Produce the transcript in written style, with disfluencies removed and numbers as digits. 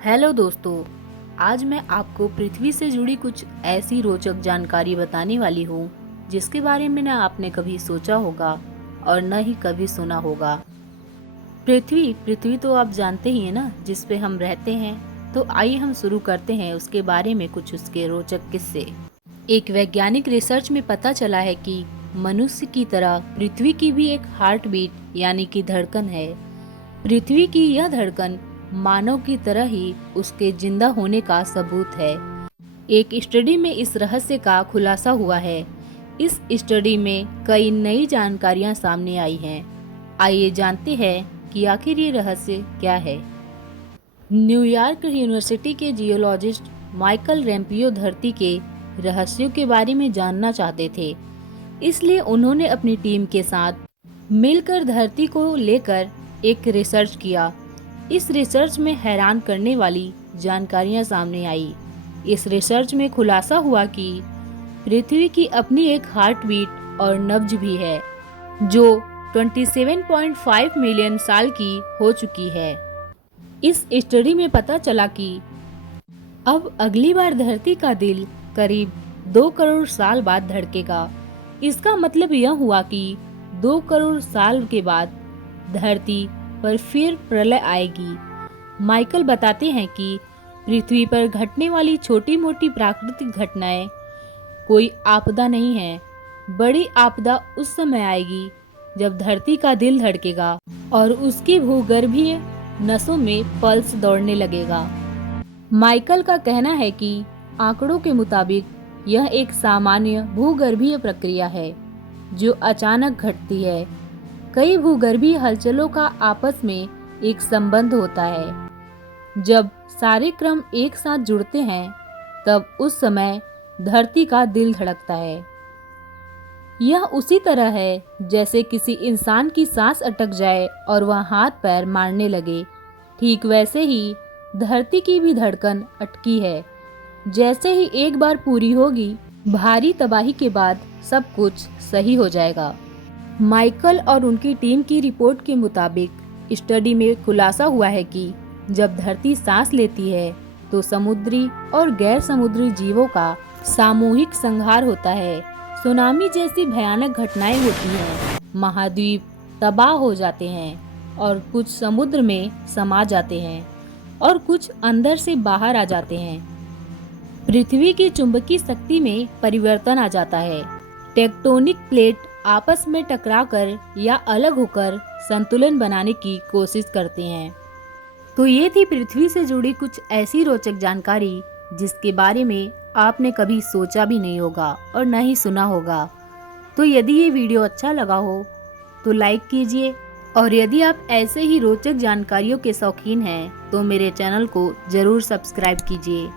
Hello दोस्तों, आज मैं आपको पृथ्वी से जुड़ी कुछ ऐसी रोचक जानकारी बताने वाली हूँ जिसके बारे में न आपने कभी सोचा होगा और न ही कभी सुना होगा। पृथ्वी तो आप जानते ही हैं ना, जिस पे हम रहते हैं। तो आइए हम शुरू करते हैं उसके बारे में कुछ उसके रोचक किस्से। एक वैज्ञानिक रिसर्च में पता चला है कि मनुष्य की तरह पृथ्वी की भी एक हार्ट बीट यानी कि धड़कन है। पृथ्वी की यह धड़कन मानव की तरह ही उसके जिंदा होने का सबूत है। एक स्टडी में इस रहस्य का खुलासा हुआ है। इस स्टडी में कई नई जानकारियां सामने आई हैं। आइए जानते हैं कि आखिर ये रहस्य क्या है। न्यूयॉर्क यूनिवर्सिटी के जियोलॉजिस्ट माइकल रैम्पियो धरती के रहस्यों के बारे में जानना चाहते थे, इसलिए उन्होंने अपनी टीम के साथ मिलकर धरती को लेकर एक रिसर्च किया। इस रिसर्च में हैरान करने वाली जानकारियां सामने आई। इस रिसर्च में खुलासा हुआ कि पृथ्वी की अपनी एक हार्ट बीट और नब्ज भी है, जो 27.5 मिलियन साल की हो चुकी है। इस स्टडी में पता चला कि अब अगली बार धरती का दिल करीब 2 करोड़ साल बाद धड़केगा। इसका मतलब यह हुआ कि 2 करोड़ साल के बाद धरती पर फिर प्रलय आएगी। माइकल बताते हैं कि पृथ्वी पर घटने वाली छोटी मोटी प्राकृतिक घटनाएं कोई आपदा नहीं है। बड़ी आपदा उस समय आएगी जब धरती का दिल धड़केगा और उसकी भूगर्भीय नसों में पल्स दौड़ने लगेगा। माइकल का कहना है कि आंकड़ों के मुताबिक यह एक सामान्य भूगर्भीय प्रक्रिया है जो अचानक घटती है। कई भूगर्भीय हलचलों का आपस में एक संबंध होता है। जब सारे क्रम एक साथ जुड़ते हैं तब उस समय धरती का दिल धड़कता है। यह उसी तरह है जैसे किसी इंसान की सांस अटक जाए और वह हाथ पैर मारने लगे। ठीक वैसे ही धरती की भी धड़कन अटकी है। जैसे ही एक बार पूरी होगी, भारी तबाही के बाद सब कुछ सही हो जाएगा। माइकल और उनकी टीम की रिपोर्ट के मुताबिक स्टडी में खुलासा हुआ है कि जब धरती सांस लेती है तो समुद्री और गैर समुद्री जीवों का सामूहिक संहार होता है। सुनामी जैसी भयानक घटनाएं होती हैं, महाद्वीप तबाह हो जाते हैं और कुछ समुद्र में समा जाते हैं और कुछ अंदर से बाहर आ जाते हैं। पृथ्वी की चुंबकीय शक्ति में परिवर्तन आ जाता है। टेक्टोनिक प्लेट आपस में टकराकर या अलग होकर संतुलन बनाने की कोशिश करते हैं। तो ये थी पृथ्वी से जुड़ी कुछ ऐसी रोचक जानकारी जिसके बारे में आपने कभी सोचा भी नहीं होगा और न ही सुना होगा। तो यदि ये वीडियो अच्छा लगा हो तो लाइक कीजिए, और यदि आप ऐसे ही रोचक जानकारियों के शौकीन हैं तो मेरे चैनल को जरूर सब्सक्राइब कीजिए।